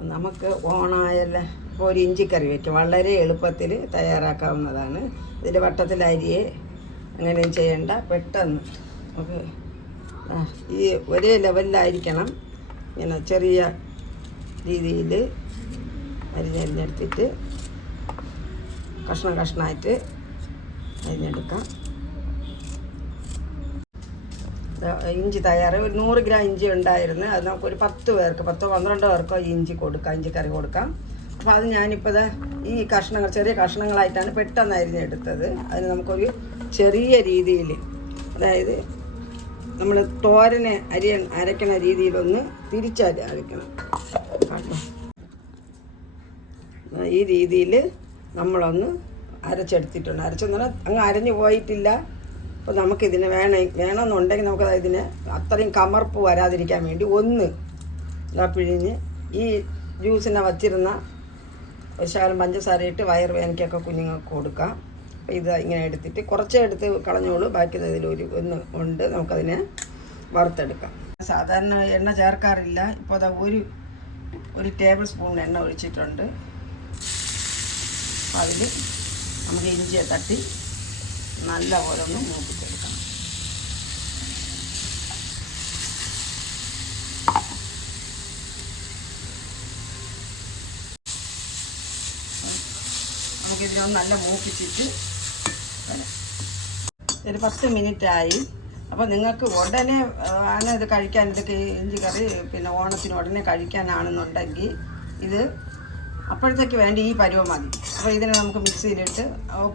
നമുക്ക് ഓണായല്ല ഇപ്പോൾ ഒരു ഇഞ്ചിക്കറി വയ്ക്കും വളരെ എളുപ്പത്തിൽ തയ്യാറാക്കാവുന്നതാണ്. ഇതിന്റെ വട്ടത്തിൽ അരിയെ അങ്ങനെയും ചെയ്യേണ്ട പെട്ടെന്ന്. നമുക്ക് ഈ ഒരേ ലെവലിലായിരിക്കണം. ഇങ്ങനെ ചെറിയ രീതിയിൽ അരിഞ്ഞരിഞ്ഞെടുത്തിട്ട് കഷ്ണം കഷ്ണമായിട്ട് അരിഞ്ഞെടുക്കാം. ഇഞ്ചി തയ്യാറ്. ഒരു നൂറ് ഗ്രാം ഇഞ്ചി ഉണ്ടായിരുന്നു. അത് നമുക്കൊരു പത്ത് പേർക്ക് പത്തോ പന്ത്രണ്ടോ പേർക്കോ ഇഞ്ചി കൊടുക്കാം ഇഞ്ചി കറി കൊടുക്കാം. അപ്പോൾ അത് ഞാനിപ്പോൾ ഈ കഷ്ണങ്ങൾ ചെറിയ കഷ്ണങ്ങളായിട്ടാണ് പെട്ടെന്ന് അരിഞ്ഞെടുത്തത്. അതിന് നമുക്കൊരു ചെറിയ രീതിയിൽ അതായത് നമ്മൾ തോരനെ അരി അരയ്ക്കണ രീതിയിലൊന്ന് തിരിച്ചരി അരയ്ക്കണം. ഈ രീതിയിൽ നമ്മളൊന്ന് അരച്ചെടുത്തിട്ടുണ്ട്. അരച്ചെന്ന് പറഞ്ഞാൽ അങ്ങ് അരഞ്ഞു പോയിട്ടില്ല. അപ്പോൾ നമുക്കിതിന് വേണം വേണമെന്നുണ്ടെങ്കിൽ നമുക്ക് ഇതിന് അത്രയും കമർപ്പ് വരാതിരിക്കാൻ വേണ്ടി ഒന്ന് പിഴിഞ്ഞ് ഈ ജ്യൂസിനെ വച്ചിരുന്ന ഒരു ശകലം പഞ്ചസാര ഇട്ട് വയർ വേനയ്ക്കൊക്കെ കുഞ്ഞുങ്ങൾക്ക് കൊടുക്കാം. അപ്പോൾ ഇത് ഇങ്ങനെ എടുത്തിട്ട് കുറച്ചേ എടുത്ത് കളഞ്ഞോളൂ. ബാക്കി ഇതിലൊരു ഒന്ന് ഉണ്ട്. നമുക്കതിനെ വറുത്തെടുക്കാം. സാധാരണ എണ്ണ ചേർക്കാറില്ല. ഇപ്പോൾ അതാ ഒരു ഒരു ടേബിൾ സ്പൂൺ എണ്ണ ഒഴിച്ചിട്ടുണ്ട്. അപ്പോൾ അതിൽ നമുക്ക് ഇഞ്ചിയെ തട്ടി നല്ല പോലെ ഒന്ന് മൂപ്പിച്ചെടുക്കണം നമുക്കിതിനൊന്ന് നല്ല മൂപ്പിച്ചിട്ട് ഒരു പത്ത് മിനിറ്റ് ആയി അപ്പോൾ നിങ്ങൾക്ക് ഉടനെ ആണ് ഇത് കഴിക്കാൻ ഇതൊക്കെ ഇഞ്ചി കറി പിന്നെ ഓണത്തിന് ഉടനെ കഴിക്കാനാണെന്നുണ്ടെങ്കിൽ ഇത് അപ്പോഴത്തേക്ക് വേണ്ടി ഈ പരുവം മതി. അപ്പോൾ ഇതിനെ നമുക്ക് മിക്സിയിലിട്ട്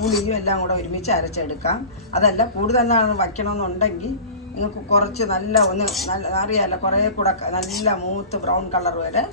പുളിയും എല്ലാം കൂടെ ഒരുമിച്ച് അരച്ചെടുക്കാം. അതല്ല കൂടുതൽ വയ്ക്കണമെന്നുണ്ടെങ്കിൽ നിങ്ങൾക്ക് കുറച്ച് നല്ല ഒന്ന് നല്ല അറിയാമല്ലോ കുറേ കൂടെ നല്ല മൂത്ത് ബ്രൗൺ കളർ വരെ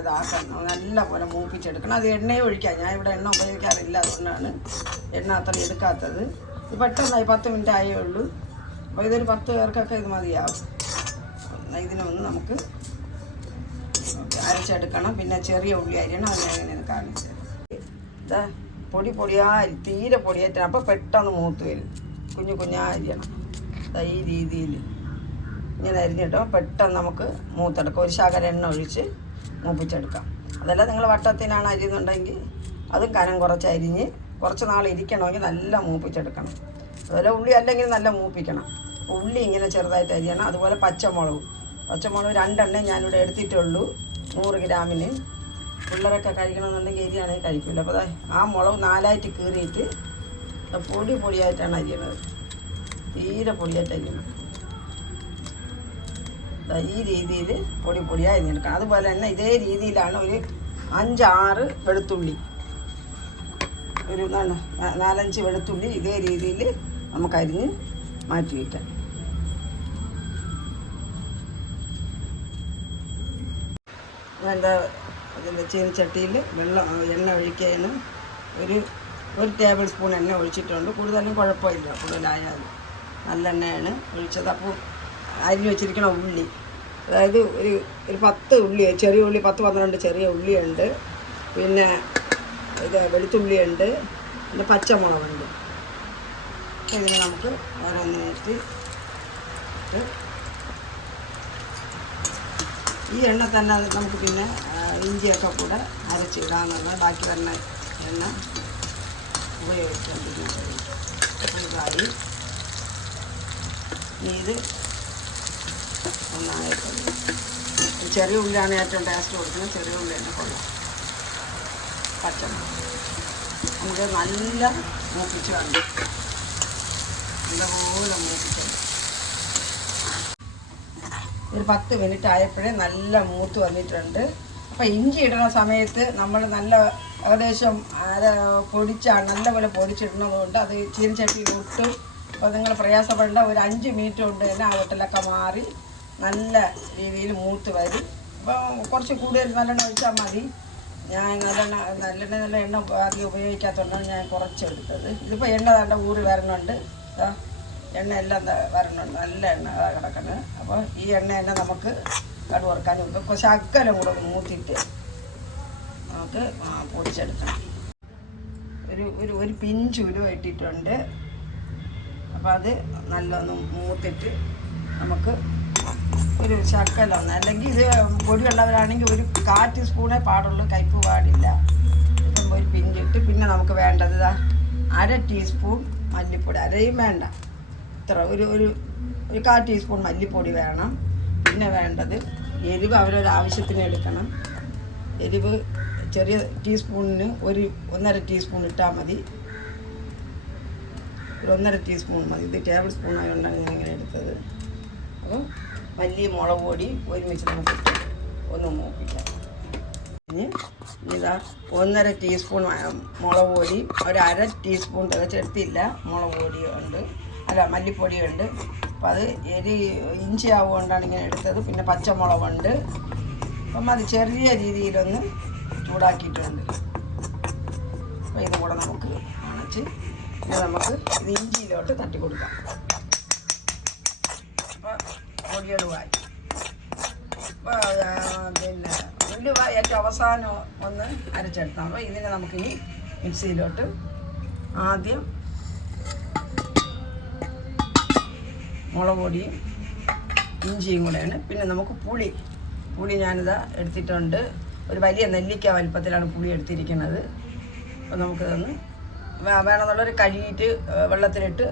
ഇതാക്കണം. നല്ല പോലെ മൂപ്പിച്ചെടുക്കണം. അത് എണ്ണയെ ഒഴിക്കാം. ഞാൻ ഇവിടെ എണ്ണ ഉപയോഗിക്കാറില്ല. അതുകൊണ്ടാണ് എണ്ണ അത്ര എടുക്കാത്തത്. ഇത് പെട്ടെന്നായി പത്ത് മിനിറ്റ് ആയേ ഉള്ളൂ. അപ്പോൾ ഇതൊരു പത്ത് പേർക്കൊക്കെ ഇത് മതിയാവും. ഇതിനൊന്ന് നമുക്ക് അരച്ചെടുക്കണം. പിന്നെ ചെറിയ ഉള്ളി അരിയണം. അത് ഞാൻ ഇങ്ങനെ കാണിച്ചു ഇതാ പൊടി പൊടിയായി തീരെ പൊടിയായിട്ട് അപ്പോൾ പെട്ടെന്ന് മൂത്ത് വരും. കുഞ്ഞു കുഞ്ഞാ അരിയണം. ഈ രീതിയിൽ ഇങ്ങനെ അരിഞ്ഞിട്ടോ പെട്ടെന്ന് നമുക്ക് മൂത്തെടുക്കാം. ഒരു ശകല എണ്ണ ഒഴിച്ച് മൂപ്പിച്ചെടുക്കാം അതല്ല നിങ്ങൾ വട്ടത്തിനാണ് അരിയുന്നുണ്ടെങ്കിൽ അതും കനം കുറച്ച് അരിഞ്ഞ് കുറച്ച് നാൾ ഇരിക്കണമെങ്കിൽ നല്ല മൂപ്പിച്ചെടുക്കണം. അതുപോലെ ഉള്ളി അല്ലെങ്കിൽ നല്ല മൂപ്പിക്കണം. ഉള്ളി ഇങ്ങനെ ചെറുതായിട്ട് അരിയണം. അതുപോലെ പച്ചമുളകും. പച്ചമുളക് രണ്ടെണ്ണേ ഞാനിവിടെ എടുത്തിട്ടുള്ളൂ. നൂറ് ഗ്രാമിന്. പിള്ളേരൊക്കെ കഴിക്കണമെന്നുണ്ടെങ്കിൽ എരിയാണെങ്കിൽ കഴിക്കില്ല അപ്പോൾ ആ മുളക് നാലായിട്ട് കീറിയിട്ട് പൊടി പൊടിയായിട്ടാണ് അരിയണത് തീരെ പൊടിയായിട്ട് അരിയണം ഈ രീതിയിൽ പൊടി പൊടിയായി അരിഞ്ഞെടുക്കണം അതുപോലെ തന്നെ ഇതേ രീതിയിലാണ് ഒരു അഞ്ചാറ് വെളുത്തുള്ളി. ഒരു എന്താണ് നാലഞ്ച് വെളുത്തുള്ളി ഇതേ രീതിയിൽ നമുക്ക് അരിഞ്ഞ് മാറ്റി വയ്ക്കാം. എന്താ അതിന്റെ ചീനിച്ചട്ടിയിൽ വെള്ളം എണ്ണ ഒഴിക്കുകയാണ് ഒരു ഒരു ടേബിൾ സ്പൂൺ എണ്ണ ഒഴിച്ചിട്ടുണ്ട്. കൂടുതലും കുഴപ്പമില്ല കൂടുതലായാലും. നല്ലെണ്ണയാണ് ഒഴിച്ചത്. അപ്പോൾ അരിഞ്ഞ് വെച്ചിരിക്കണ ഉള്ളി. അതായത് ഒരു ഒരു പത്ത് ഉള്ളി ചെറിയ ഉള്ളി പത്ത് പന്ത്രണ്ട് ചെറിയ ഉള്ളിയുണ്ട്. പിന്നെ ഇത് വെളുത്തുള്ളിയുണ്ട്. പിന്നെ പച്ചമുളകുണ്ട്. ഇതിന് നമുക്ക് ഓരോന്നിനായിട്ട് ഇട്ട് ഈ എണ്ണ തന്നെ നമുക്ക് പിന്നെ ഇഞ്ചിയൊക്കെ കൂടെ അരച്ചിടാമെന്നുള്ള ബാക്കി വരുന്ന എണ്ണ ഉപയോഗിക്കേണ്ടിരിക്കും ഇതായി. ഇത് ഒന്നായിട്ടുണ്ട് ചെറിയ ഉള്ളിയാണ് ഏറ്റവും ടേസ്റ്റ് കൊടുക്കുന്നത്. ചെറിയ ഉള്ളി തന്നെ കൊള്ളാം. പച്ചമുളക്. നമുക്ക് നല്ല മൂപ്പിച്ച് വേണ്ട നല്ലപോലെ മൂപ്പിച്ചുണ്ട് ഒരു പത്ത് മിനിറ്റ് ആയപ്പോഴേ നല്ല മൂത്ത് വന്നിട്ടുണ്ട്. അപ്പോൾ ഇഞ്ചി ഇടുന്ന സമയത്ത് നമ്മൾ നല്ല ഏകദേശം അത് പൊടിച്ചാണ് നല്ലപോലെ പൊടിച്ചിടുന്നത് കൊണ്ട് അത് ചീനച്ചട്ടിയിൽ ഇട്ട് അപ്പോൾ നിങ്ങൾ പ്രയാസപ്പെടേണ്ട. ഒരു അഞ്ച് മിനിറ്റ് കൊണ്ട് തന്നെ ആ ഒട്ടലൊക്കെ മാറി നല്ല രീതിയിൽ മൂത്ത് വരും. അപ്പം കുറച്ച് കൂടുതൽ നല്ലെണ്ണ ഒഴിച്ചാൽ മതി. ഞാൻ നല്ലെണ്ണ നല്ലെണ്ണ നല്ല എണ്ണ അധികം ഉപയോഗിക്കാത്തതുകൊണ്ടാണ് ഞാൻ കുറച്ചെടുത്തത് ഇതിപ്പോൾ എണ്ണ തണ്ട ഊറി വരണുണ്ട്. എണ്ണ എല്ലാം വരണുണ്ട്. നല്ല എണ്ണ അതാണ് കിടക്കുന്നത് അപ്പോൾ ഈ എണ്ണ തന്നെ നമുക്ക് കടു വറുക്കാനും കുറച്ച് അക്കലം കൂടെ മൂത്തിട്ട് നമുക്ക് പൊടിച്ചെടുക്കണം. ഒരു ഒരു ഒരു പിഞ്ച് ഉരുവ ഇട്ടിട്ടുണ്ട്. അപ്പോൾ അത് നല്ലൊന്ന് മൂത്തിട്ട് നമുക്ക് ഒരു ഒന്ന് അല്ലെങ്കിൽ ഇത് പൊടിയുള്ളവരാണെങ്കിൽ ഒരു കാറ്റ് ടീസ്പൂണേ പാടുള്ളൂ കയ്പ് പാടില്ല. ഒരു പിഞ്ചിട്ട് പിന്നെ നമുക്ക് വേണ്ടത് ഇതാ അര ടീസ്പൂൺ മല്ലിപ്പൊടി. അരയും വേണ്ട. ഇത്ര ഒരു ഒരു ഒരു കാ ടീസ്പൂൺ മല്ലിപ്പൊടി വേണം. പിന്നെ വേണ്ടത് എരിവ് അവരൊരാവശ്യത്തിന് എടുക്കണം. എരിവ് ചെറിയ ടീസ്പൂണിന് ഒരു ഒന്നര ടീസ്പൂൺ ഇട്ടാൽ മതി. ഒരു ഒന്നര ടീസ്പൂൺ മതി. ഇത് ടേബിൾ സ്പൂൺ ആയതുകൊണ്ടാണ് ഞാൻ ഇങ്ങനെ എടുത്തത്. അപ്പം വലിയ മുളക് പൊടി ഒരുമിച്ച് നമുക്കിട്ട് ഒന്ന് മൂപ്പിക്കാം. ഇനി ഇതാ ഒന്നര ടീസ്പൂൺ മുളക് പൊടി ഒരു അര ടീസ്പൂൺ തികച്ചെടുത്തില്ല മുളക് പൊടി ഉണ്ട് അല്ല മല്ലിപ്പൊടി ഉണ്ട് അപ്പം അത് എരി ഇഞ്ചി ആവുകൊണ്ടാണ് ഇങ്ങനെ എടുത്തത്. പിന്നെ പച്ചമുളകുണ്ട്. അപ്പം അത് ചെറിയ രീതിയിലൊന്ന് ചൂടാക്കിയിട്ടുണ്ട്. അപ്പോൾ ഇതും കൂടെ നമുക്ക് അണച്ച് പിന്നെ നമുക്ക് ഇത് ഇഞ്ചിയിലോട്ട് തട്ടി കൊടുക്കാം അപ്പോൾ പിന്നെ ഉലുവ ഏറ്റവും അവസാനം ഒന്ന് അരച്ചെടുത്താൽ അപ്പോൾ ഇതിനെ നമുക്കിനി മിക്സിയിലോട്ട് ആദ്യം മുളക് പൊടിയും ഇഞ്ചിയും കൂടെയാണ്. പിന്നെ നമുക്ക് പുളി. പുളി ഞാനിതാ എടുത്തിട്ടുണ്ട്. ഒരു വലിയ നെല്ലിക്ക വലിപ്പത്തിലാണ് പുളി എടുത്തിരിക്കുന്നത്. അപ്പോൾ നമുക്കിതൊന്ന് വേണമെന്നുള്ളൊരു കഴുകിയിട്ട് വെള്ളത്തിലിട്ട്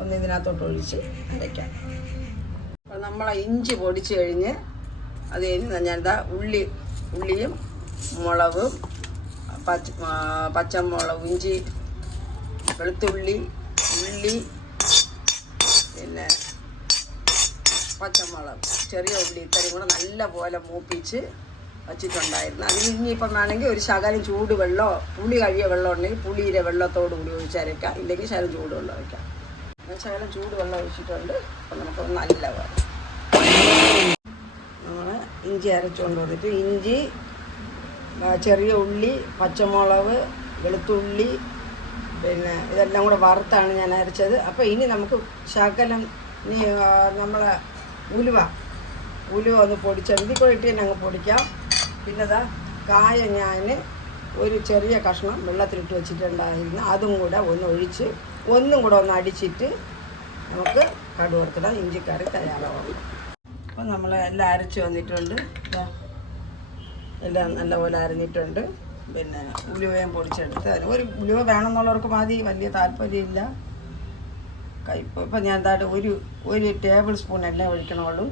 ഒന്ന് ഇതിനകത്തോട്ട് ഒഴിച്ച് അരയ്ക്കാം. നമ്മളെ ഇഞ്ചി പൊടിച്ച് കഴിഞ്ഞ് അത് കഴിഞ്ഞ് ഞാനിതാ ഉള്ളി ഉള്ളിയും മുളകും പച്ച പച്ചമുളക് ഇഞ്ചി വെളുത്തുള്ളി ഉള്ളി പിന്നെ പച്ചമുളക് ചെറിയ ഉള്ളി ഇത്രയും കൂടെ നല്ല പോലെ മൂപ്പിച്ച് വച്ചിട്ടുണ്ടായിരുന്നു. അതിന് ഇനിയിപ്പം വേണമെങ്കിൽ ഒരു ശകലം ചൂടുവെള്ളമോ പുളി കഴിയ വെള്ളം ഉണ്ടെങ്കിൽ പുളിയിലെ വെള്ളത്തോട് കൂടി ഒഴിച്ചരയ്ക്കാം ഇല്ലെങ്കിൽ ശകലം ചൂട് വെള്ളം ഞാൻ ശകലം ചൂടുവെള്ളം ഒഴിച്ചിട്ടുണ്ട്. അപ്പം നമുക്ക് നല്ല നമ്മൾ ഇഞ്ചി അരച്ചുകൊണ്ട് വന്നിട്ട് ഇഞ്ചി ചെറിയ ഉള്ളി പച്ചമുളക് വെളുത്തുള്ളി പിന്നെ ഇതെല്ലാം കൂടെ വറുത്താണ് ഞാൻ അരച്ചത്. അപ്പോൾ ഇനി നമുക്ക് ശകലം ഇനി നമ്മളെ ഉലുവ ഉലുവ ഒന്ന് പൊടിച്ചെഴുതി കൊഴിട്ട് തന്നെ അങ്ങ് പൊടിക്കാം. പിന്നെതാ കായ ഞാൻ ഒരു ചെറിയ കഷ്ണം വെള്ളത്തിലിട്ട് വെച്ചിട്ടുണ്ടായിരുന്നു. അതും കൂടെ ഒന്ന് ഒഴിച്ച് ഒന്നും കൂടെ ഒന്ന് അടിച്ചിട്ട് നമുക്ക് കടുവർത്തിടാം ഇഞ്ചിക്കറി തയ്യാറാവും. അപ്പം നമ്മൾ എല്ലാം അരച്ച് വന്നിട്ടുണ്ട്. എല്ലാം നല്ലപോലെ അരഞ്ഞിട്ടുണ്ട്. പിന്നെ ഉലുവയും പൊടിച്ചെടുത്ത് അതിന് ഒരു ഉലുവ വേണമെന്നുള്ളവർക്ക് മതി വലിയ താല്പര്യമില്ല. കയ്പ്പ് ഇപ്പം ഞാൻ എന്താ ഒരു ഒരു ടേബിൾ സ്പൂൺ എല്ലാം ഒഴിക്കണുള്ളൂ.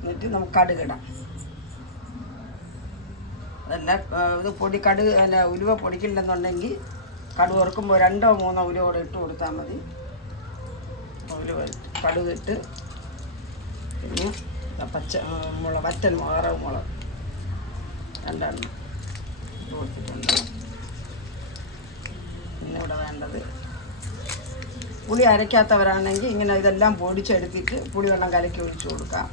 എന്നിട്ട് നമുക്ക് കടുകിടാം. അതല്ല ഇത് പൊടി കടുക് അല്ല ഉലുവ പൊടിക്കില്ലെന്നുണ്ടെങ്കിൽ കടുക് വറുക്കുമ്പോൾ രണ്ടോ മൂന്നോ ഉലുവ കൂടെ ഇട്ട് കൊടുത്താൽ മതി. കടുക് ഇട്ട് പിന്നെ പച്ച മുള മുളക് വറ്റൽ മുളക് മുളക് രണ്ടെണ്ണം കൊടുത്തിട്ടുണ്ട്. പിന്നെ ഇവിടെ വേണ്ടത് പുളി അരയ്ക്കാത്തവരാണെങ്കിൽ ഇങ്ങനെ ഇതെല്ലാം പൊടിച്ചെടുത്തിട്ട് പുളിവെള്ളം കലക്കി ഒഴിച്ചു കൊടുക്കാം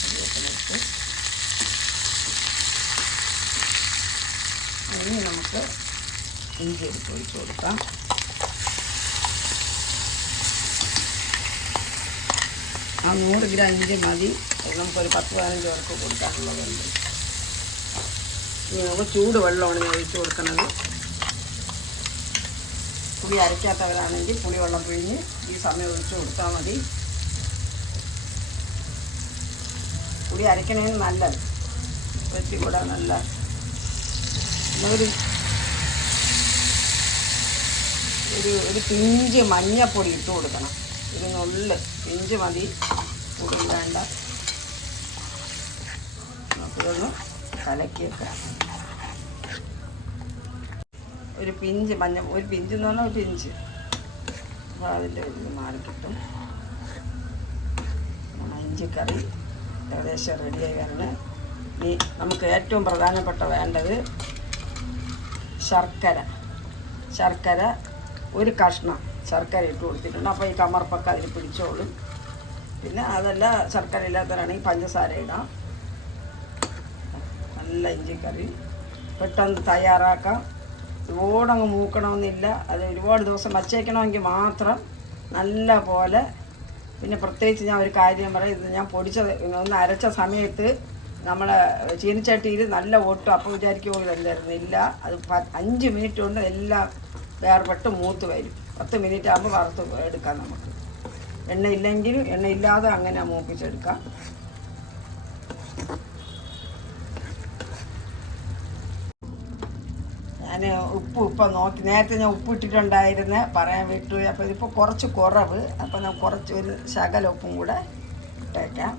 കറിവേപ്പിലയിട്ട് ഇനി നമുക്ക് ഇഞ്ചി എടുത്ത് ഒഴിച്ച് കൊടുക്കാം. ആ നൂറ് ഗ്രാം ഇഞ്ചി മതി. നമുക്കൊരു പത്ത് പതിനഞ്ച് പേർക്ക് കൊടുക്കാനുള്ളതുണ്ട്. നമുക്ക് ചൂട് വെള്ളമാണ് ഞാൻ ഒഴിച്ച് കൊടുക്കുന്നത്. പുളി അരയ്ക്കാത്തവരാണെങ്കിൽ പുളിവെള്ളം പിഴിഞ്ഞ് ഈ സമയം ഒഴിച്ച് കൊടുത്താൽ മതി. പുളി അരയ്ക്കണേന് നല്ലത് വെച്ചിക്കൂടാ കൂടെ നല്ല ഒരു ഒരു ഒരു പിഞ്ച് മഞ്ഞപ്പൊടി ഇട്ട് കൊടുക്കണം. ഒരു നുള്ള് പിഞ്ച് മതി. കൂടുതൽ വേണ്ട നമുക്കിതൊന്ന് കലക്കി ഒരു പിഞ്ച് മഞ്ഞ ഒരു പിഞ്ച് എന്ന് പറഞ്ഞാൽ ഒരു പിഞ്ച്. അപ്പോൾ അതിന്റെ ഇത് മാറി കിട്ടും ഇഞ്ചിക്കറി ഏകദേശം റെഡിയായി വരണം. ഇനി നമുക്ക് ഏറ്റവും പ്രധാനപ്പെട്ട വേണ്ടത് ശർക്കര. ശർക്കര ഒരു കഷ്ണം ശർക്കര ഇട്ട് കൊടുത്തിട്ടുണ്ട്. അപ്പോൾ ഈ കമർപ്പൊക്കെ അതിൽ പിടിച്ചോളും. പിന്നെ അതല്ല ശർക്കര ഇല്ലാത്തവരാണെങ്കിൽ പഞ്ചസാര ഇടാം. നല്ല ഇഞ്ചിക്കറി. പെട്ടെന്ന് തയ്യാറാക്കാം. ഒരുപാടങ്ങ് മൂക്കണമെന്നില്ല. അത് ഒരുപാട് ദിവസം വച്ചേക്കണമെങ്കിൽ മാത്രം നല്ല പോലെ. പിന്നെ പ്രത്യേകിച്ച് ഞാൻ ഒരു കാര്യം പറയാം. ഇത് ഞാൻ പൊടിച്ചത് ഒന്ന് അരച്ച സമയത്ത് നമ്മളെ ചീനിച്ചട്ടിയിൽ നല്ല ഒട്ടും അപ്പോൾ വിചാരിക്കുമോ ഇതല്ലായിരുന്നില്ല അത് അഞ്ച് മിനിറ്റ് കൊണ്ട് എല്ലാം വേർപെട്ട് മൂത്ത് വരും. പത്ത് മിനിറ്റ് ആകുമ്പോൾ വറുത്ത് എടുക്കാം നമുക്ക്. എണ്ണ ഇല്ലെങ്കിൽ എണ്ണ ഇല്ലാതെ അങ്ങനെ മൂപ്പിച്ചെടുക്കാം. ഞാൻ ഉപ്പ് ഇപ്പം നോക്കി നേരത്തെ ഞാൻ ഉപ്പ് ഇട്ടിട്ടുണ്ടായിരുന്നെ പറയാൻ വിട്ടു അപ്പോൾ ഇതിപ്പോൾ കുറച്ച് കുറവ്. അപ്പോൾ ഞാൻ കുറച്ച് ഒരു ശകല ഉപ്പും കൂടെ ഇട്ടേക്കാം.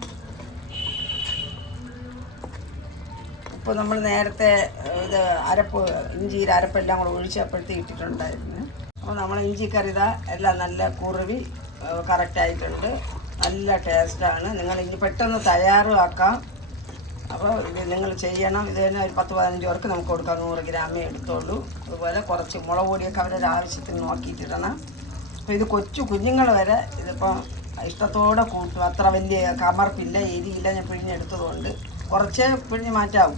ഉപ്പ് നമ്മൾ നേരത്തെ ഇത് അരപ്പ് ഇഞ്ചിയുടെ അരപ്പെല്ലാം കൂടെ ഒഴിച്ച് അപ്പോഴത്തെ ഇട്ടിട്ടുണ്ടായിരുന്നു. അപ്പോൾ നമ്മൾ ഇഞ്ചി കറി ഇതാ എല്ലാം നല്ല കുറുവി കറക്റ്റായിട്ടുണ്ട് നല്ല ടേസ്റ്റാണ് നിങ്ങൾ ഇനി പെട്ടെന്ന് തയ്യാറാക്കാം. അപ്പോൾ ഇത് നിങ്ങൾ ചെയ്യണം. ഇത് തന്നെ ഒരു പത്ത് പതിനഞ്ച് പേർക്ക് നമുക്ക് കൊടുക്കാം. നൂറ് ഗ്രാമേ എടുത്തോളൂ. അതുപോലെ കുറച്ച് മുളക് പൊടിയൊക്കെ അവരുടെ ആവശ്യത്തിന് നോക്കിയിട്ടിടണം. അപ്പോൾ ഇത് കൊച്ചു കുഞ്ഞുങ്ങൾ വരെ ഇതിപ്പം ഇഷ്ടത്തോടെ കൂട്ടും. അത്ര വലിയ കമർപ്പില്ല എരിയില്ല ഞാൻ പിഴിഞ്ഞെടുത്തതുകൊണ്ട്. കുറച്ചേ പിഴിഞ്ഞ് മാറ്റാവും.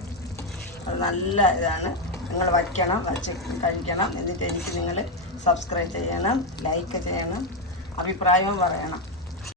അത് നല്ല ഇതാണ്. നിങ്ങൾ വയ്ക്കണം വച്ച് കഴിക്കണം. എന്നിട്ട് എനിക്ക് നിങ്ങൾ സബ്സ്ക്രൈബ് ചെയ്യണം ലൈക്ക് ചെയ്യണം അഭിപ്രായവും പറയണം.